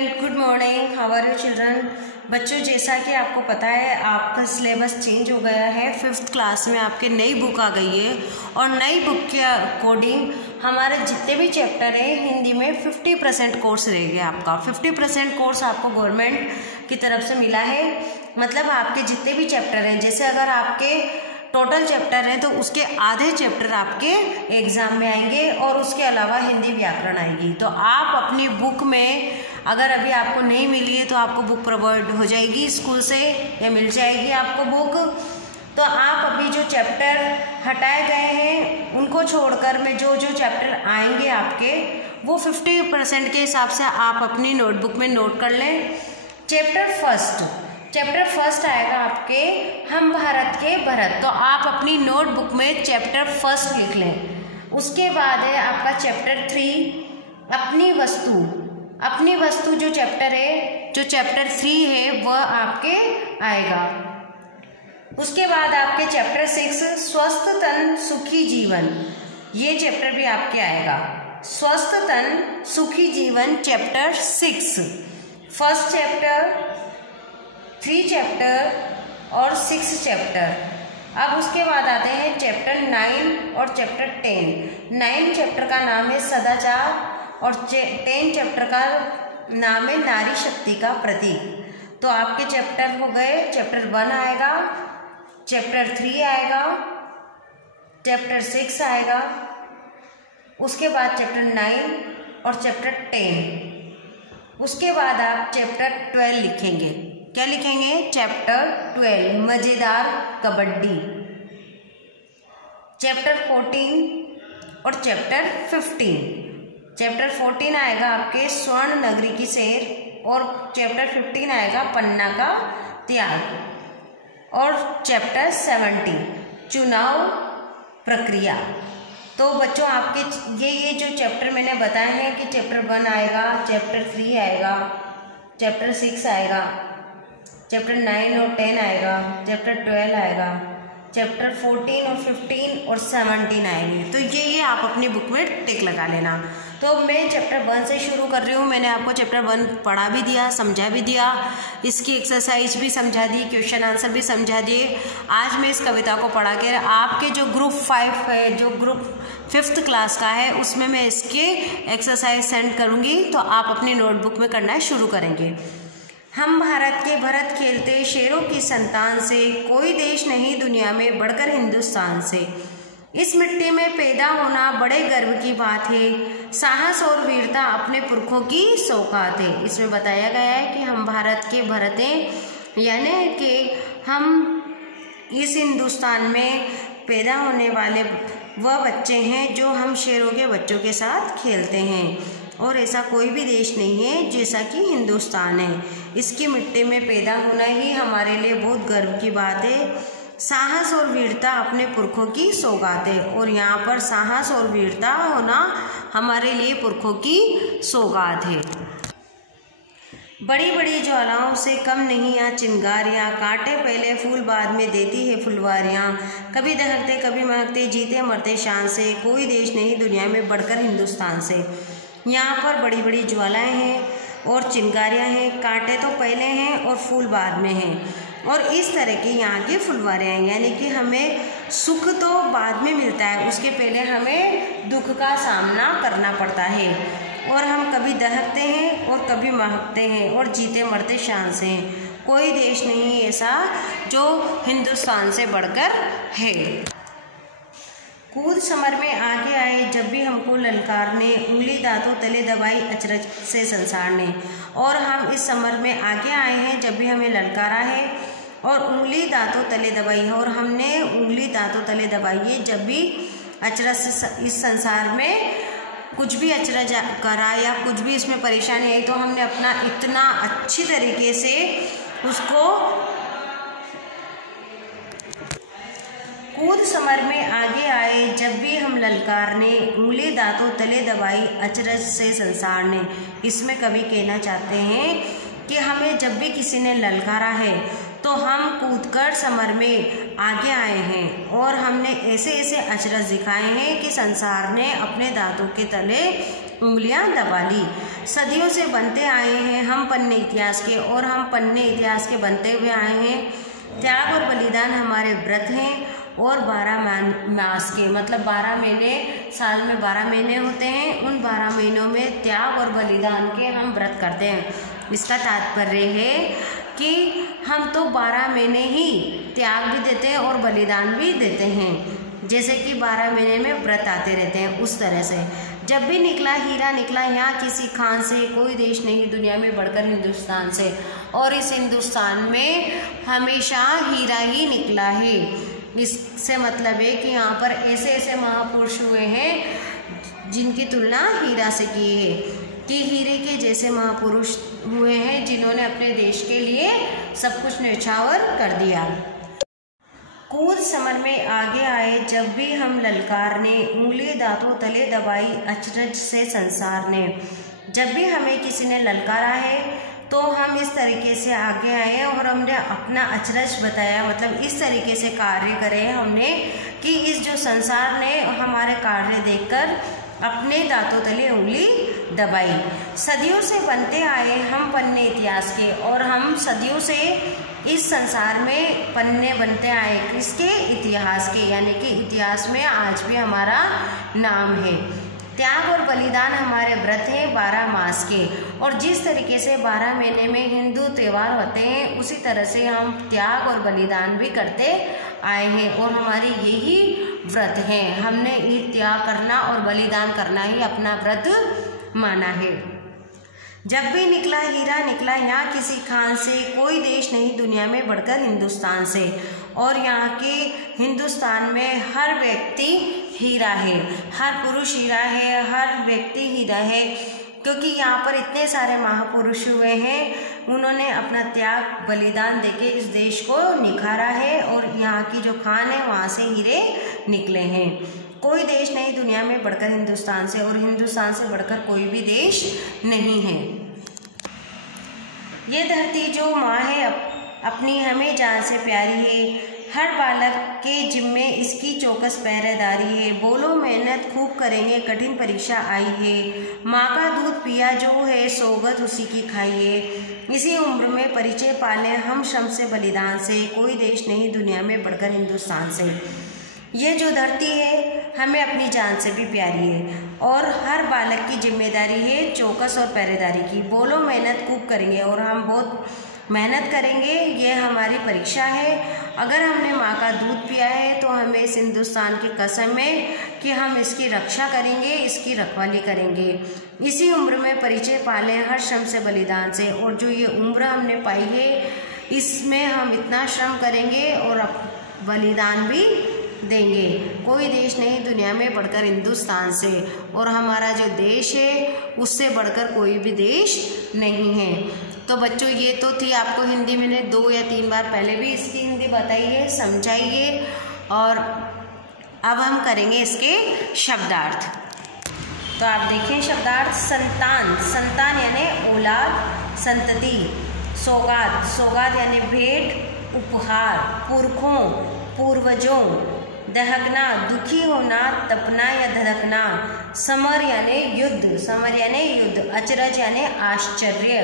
Student, good morning. How are you children? बच्चों, जैसा कि आपको पता है आपका सिलेबस चेंज हो गया है। 5th क्लास में आपके नई बुक आ गई है और नई बुक के अकॉर्डिंग हमारे जितने भी चैप्टर हैं हिंदी में 50% कोर्स रह गया आपका। 50% कोर्स आपको गवर्नमेंट की तरफ से मिला है। मतलब आपके जितने भी चैप्टर हैं, जैसे अगर आपके टोटल चैप्टर हैं तो उसके आधे चैप्टर आपके एग्जाम में आएंगे और उसके अलावा हिंदी व्याकरण आएगी। तो आप अपनी बुक में, अगर अभी आपको नहीं मिली है तो आपको बुक प्रोवाइड हो जाएगी स्कूल से या मिल जाएगी आपको बुक। तो आप अभी जो चैप्टर हटाए गए हैं उनको छोड़कर में जो जो चैप्टर आएंगे आपके वो 50% के हिसाब से आप अपनी नोटबुक में नोट कर लें। चैप्टर फर्स्ट आएगा आपके हम भारत के भरत। तो आप अपनी नोटबुक में चैप्टर फर्स्ट लिख लें। उसके बाद है आपका चैप्टर 3 अपनी वस्तु जो चैप्टर 3 है वह आपके आएगा। उसके बाद आपके चैप्टर 6 स्वस्थ तन सुखी जीवन, ये चैप्टर भी आपके आएगा। स्वस्थ तन सुखी जीवन चैप्टर 6, फर्स्ट चैप्टर, 3 चैप्टर और 6 चैप्टर। अब उसके बाद आते हैं चैप्टर 9 और चैप्टर 10। 9 चैप्टर का नाम है सदाचार और 10 चैप्टर का नाम है नारी शक्ति का प्रतीक। तो आपके चैप्टर हो गए, चैप्टर 1 आएगा, चैप्टर 3 आएगा, चैप्टर 6 आएगा, उसके बाद चैप्टर 9 और चैप्टर 10। उसके बाद आप चैप्टर 12 लिखेंगे। क्या लिखेंगे? चैप्टर 12 मजेदार कबड्डी, चैप्टर 14 और चैप्टर 15। चैप्टर 14 आएगा आपके स्वर्ण नगरी की सैर और चैप्टर 15 आएगा पन्ना का त्याग और चैप्टर 17 चुनाव प्रक्रिया। तो बच्चों, आपके ये जो चैप्टर मैंने बताए हैं कि चैप्टर 1 आएगा, चैप्टर 3 आएगा, चैप्टर 6 आएगा, चैप्टर 9 और 10 आएगा, चैप्टर 12 आएगा, चैप्टर 14 और 15 और 17 आएंगे। तो ये आप अपनी बुक में टिक लगा लेना। तो मैं चैप्टर 1 से शुरू कर रही हूँ। मैंने आपको चैप्टर 1 पढ़ा भी दिया, समझा भी दिया, इसकी एक्सरसाइज भी समझा दी, क्वेश्चन आंसर भी समझा दिए। आज मैं इस कविता को पढ़ा के आपके जो ग्रुप 5 है, जो ग्रुप 5th क्लास का है, उसमें मैं इसके एक्सरसाइज सेंड करूँगी। तो आप अपनी नोटबुक में करना शुरू करेंगे। हम भारत के भरत खेलते शेरों की संतान से, कोई देश नहीं दुनिया में बढ़कर हिंदुस्तान से। इस मिट्टी में पैदा होना बड़े गर्व की बात है, साहस और वीरता अपने पुरखों की सौगात है। इसमें बताया गया है कि हम भारत के भरत हैं, यानी कि हम इस हिंदुस्तान में पैदा होने वाले वह बच्चे हैं जो हम शेरों के बच्चों के साथ खेलते हैं और ऐसा कोई भी देश नहीं है जैसा कि हिंदुस्तान है। इसकी मिट्टी में पैदा होना ही हमारे लिए बहुत गर्व की बात है। साहस और वीरता अपने पुरखों की सौगात है। और यहाँ पर साहस और वीरता होना हमारे लिए पुरखों की सौगात है। बड़ी बड़ी ज्वालाओं से कम नहीं यहाँ चिंगारियाँ, कांटे पहले फूल बाद में देती है फुलवारियाँ। कभी दहकते कभी महकते, जीते मरते शान से, कोई देश नहीं दुनिया में बढ़कर हिंदुस्तान से। यहाँ पर बड़ी बड़ी ज्वालाएं हैं और चिंगारियाँ हैं, कांटे तो पहले हैं और फूल बाद में हैं और इस तरह की यहाँ की फुलवारियाँ हैं। यानी कि हमें सुख तो बाद में मिलता है, उसके पहले हमें दुख का सामना करना पड़ता है और हम कभी दहकते हैं और कभी महकते हैं और जीते मरते शान से हैं। कोई देश नहीं ऐसा जो हिंदुस्तान से बढ़कर है। कूद समर में आगे आए जब भी हमको ललकारने, उंगली दांतों तले दबाई अचरज से संसार ने। और हम इस समर में आगे आए हैं जब भी हमें ललकारा है और उंगली दांतों तले दबाई है और हमने उंगली दांतों तले दबाई है जब भी अचरज से इस संसार में कुछ भी अचरज करा या कुछ भी इसमें परेशानी आई तो हमने अपना इतना अच्छी तरीके से उसको कूद समर में आगे आए जब भी हम ललकारने, उंगली दांतों तले दबाई अचरज से संसार ने। इसमें कवि कहना चाहते हैं कि हमें जब भी किसी ने ललकारा है तो हम कूदकर समर में आगे आए हैं और हमने ऐसे ऐसे अचरज दिखाए हैं कि संसार ने अपने दांतों के तले उंगलियां दबा ली। सदियों से बनते आए हैं हम पन्ने इतिहास के, और हम पन्ने इतिहास के बनते हुए आए हैं। त्याग और बलिदान हमारे व्रत हैं, और 12 मास के, मतलब 12 महीने, साल में 12 महीने होते हैं, उन 12 महीनों में त्याग और बलिदान के हम व्रत करते हैं। इसका तात्पर्य है कि हम तो 12 महीने ही त्याग भी देते हैं और बलिदान भी देते हैं, जैसे कि 12 महीने में व्रत आते रहते हैं, उस तरह से। जब भी निकला हीरा निकला यहाँ किसी खान से, कोई देश नहीं दुनिया में बढ़कर हिंदुस्तान से, और इस हिंदुस्तान में हमेशा हीरा ही निकला है। इससे मतलब है कि यहाँ पर ऐसे ऐसे महापुरुष हुए हैं जिनकी तुलना हीरा से की है, कि हीरे के जैसे महापुरुष हुए हैं जिन्होंने अपने देश के लिए सब कुछ न्यौछावर कर दिया। कूद समर में आगे आए जब भी हम ललकारने, उंगली दांतों तले दबाई अचरज से संसार ने। जब भी हमें किसी ने ललकारा है तो हम इस तरीके से आगे आए और हमने अपना अचरज बताया, मतलब इस तरीके से कार्य करे हमने कि इस जो संसार ने हमारे कार्य देखकर अपने दांतों तले उंगली दबाई। सदियों से बनते आए हम पन्ने इतिहास के, और हम सदियों से इस संसार में पन्ने बनते आए किसके? इतिहास के, यानी कि इतिहास में आज भी हमारा नाम है। त्याग और बलिदान हमारे व्रत हैं 12 मास के, और जिस तरीके से 12 महीने में हिंदू त्यौहार होते हैं उसी तरह से हम त्याग और बलिदान भी करते आए हैं, और हमारे यही व्रत हैं। हमने ये त्याग करना और बलिदान करना ही अपना व्रत माना है। जब भी निकला हीरा निकला यहाँ किसी खान से, कोई देश नहीं दुनिया में बढ़कर हिंदुस्तान से, और यहाँ के हिंदुस्तान में हर व्यक्ति हीरा है, हर पुरुष हीरा है, हर व्यक्ति हीरा है, क्योंकि यहाँ पर इतने सारे महापुरुष हुए हैं, उन्होंने अपना त्याग बलिदान देके इस देश को निखारा है, और यहाँ की जो खान है वहाँ से हीरे निकले हैं। कोई देश नहीं दुनिया में बढ़कर हिंदुस्तान से, और हिंदुस्तान से बढ़कर कोई भी देश नहीं है। ये धरती जो माँ है अपनी हमें जान से प्यारी है, हर बालक के जिम्मे इसकी चौकस पहरेदारी है। बोलो मेहनत खूब करेंगे कठिन परीक्षा आई है, माँ का दूध पिया जो है सौगत उसी की खाई है। इसी उम्र में परिचय पाले हम श्रम से बलिदान से, कोई देश नहीं दुनिया में बढ़कर हिंदुस्तान से। ये जो धरती है हमें अपनी जान से भी प्यारी है, और हर बालक की जिम्मेदारी है चौकस और पहरेदारी की। बोलो मेहनत खूब करेंगे, और हम बहुत मेहनत करेंगे, ये हमारी परीक्षा है। अगर हमने माँ का दूध पिया है तो हमें इस हिंदुस्तान की कसम है कि हम इसकी रक्षा करेंगे, इसकी रखवाली करेंगे। इसी उम्र में परिचय पाले हर श्रम से बलिदान से, और जो ये उम्र हमने पाई है इसमें हम इतना श्रम करेंगे और बलिदान भी देंगे। कोई देश नहीं दुनिया में बढ़कर हिंदुस्तान से, और हमारा जो देश है उससे बढ़कर कोई भी देश नहीं है। तो बच्चों ये तो थी आपको हिंदी मैंने 2 या 3 बार पहले भी इसकी हिंदी बताई है, समझाइए, और अब हम करेंगे इसके शब्दार्थ। तो आप देखिए शब्दार्थ। संतान, संतान यानी औलाद, संतति। सौगात, सौगात यानी भेंट, उपहार, पुरखों, पूर्वजों। दहकना, दुखी होना, तपना या धधकना। समर यानी युद्ध, समर यानी युद्ध। अचरज यानी आश्चर्य।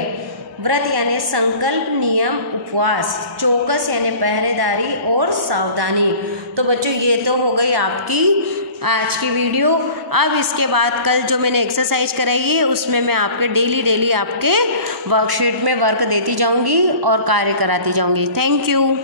व्रत यानी संकल्प, नियम, उपवास। चौकस यानी पहरेदारी और सावधानी। तो बच्चों ये तो हो गई आपकी आज की वीडियो। अब इसके बाद कल जो मैंने एक्सरसाइज कराई है उसमें मैं आपके डेली आपके वर्कशीट में वर्क देती जाऊंगी और कार्य कराती जाऊंगी। Thank you.